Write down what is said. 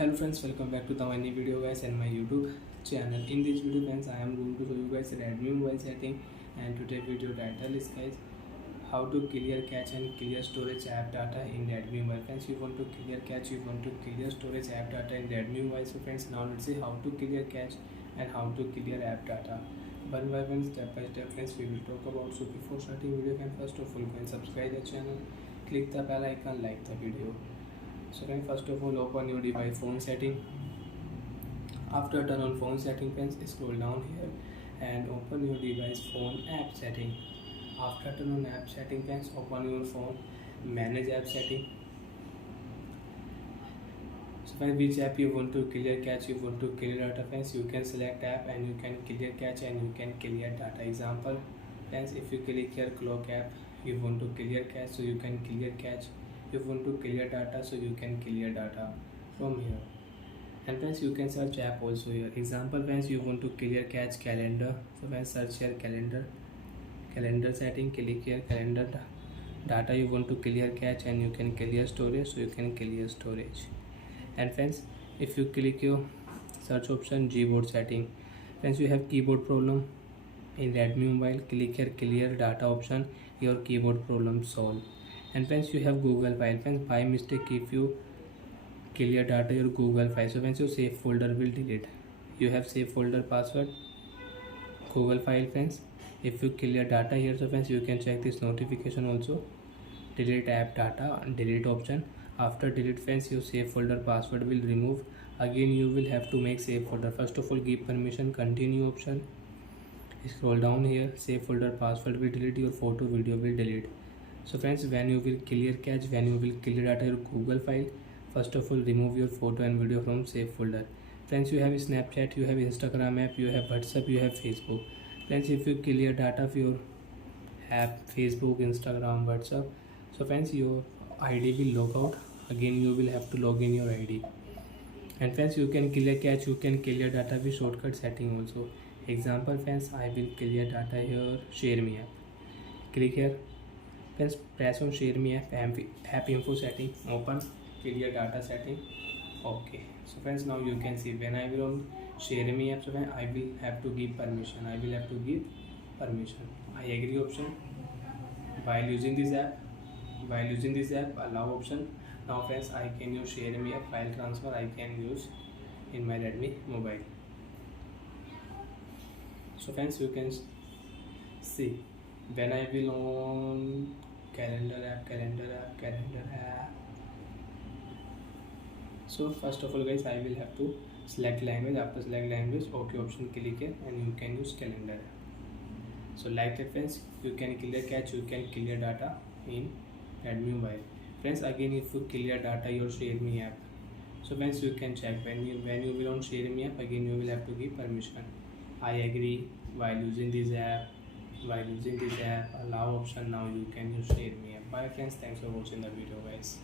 Hello friends, welcome back to the new video guys and my YouTube channel. In this video friends, I am going to show you guys Redmi mobile setting, and today video title is guys how to clear cache and clear storage app data in Redmi mobile. Friends, you want to clear cache, you want to clear storage app data in Redmi mobile. So friends, now let's see how to clear cache and how to clear app data. One by one, step by step friends, we will talk about. So before starting video, friends, first of all, go and subscribe the channel, click the bell icon, like the video. So then first of all, open your device phone setting. After turn on phone setting friends, scroll down here and open your device phone app setting. After turn on app setting friends, open your phone manage app setting. So friends, which app you want to clear cache, you want to clear data friends, you can select app and you can clear cache and you can clear data. Example friends, if you click here clock app, you want to clear cache, so you can clear cache. You want to clear data, so you can clear data from here. And friends, you can search app also here. Example friends, you want to clear cache calendar, so friends search here calendar setting, click here calendar data. You want to clear cache and you can clear storage, so you can clear storage. And friends, if you click your search option keyboard setting, friends, you have keyboard problem in Redmi mobile, click here clear data option, your keyboard problem solved. And friends, you have Google file. Friends, by mistake if you clear data your Google file, so friends your save folder will delete. You have save folder password Google file friends. If you clear data here, so friends you can check this notification also, delete app data and delete option. After delete friends, your save folder password will remove. Again you will have to make save folder. First of all, give permission, continue option, scroll down here, save folder password will delete, your photo video will delete. So friends, when you will clear cache, when you will clear data your Google file, first of all remove your photo and video from save folder. Friends, you have Snapchat, you have Instagram app, you have WhatsApp, you have Facebook. Friends, if you clear data of your app Facebook, Instagram, WhatsApp, so friends your ID will log out. Again you will have to log in your ID. And friends, you can clear cache, you can clear data with shortcut setting also. Example friends, I will clear data here xiaomi app. Click here friends, press on xiaomi app info setting, open clear data setting. Okay, so friends, now you can see when I will on xiaomi app, so when I will have to give permission, I will have to give permission. I agree option. While using this app, allow option. Now friends, I can use xiaomi app file transfer, I can use in my Redmi mobile. So friends, you can see when I will on calendar app. So first of all guys, I will have to select language. After select language, OK option click here and you can use calendar app. So like that friends, you can clear cache, you can clear data in Redmi mobile. Friends, again if you clear data your xiaomi app, so friends you can check when you will on xiaomi app, again you will have to give permission. I agree while using this app, allow option. Now you can use xiaomi app. Bye friends, thanks for watching the video guys.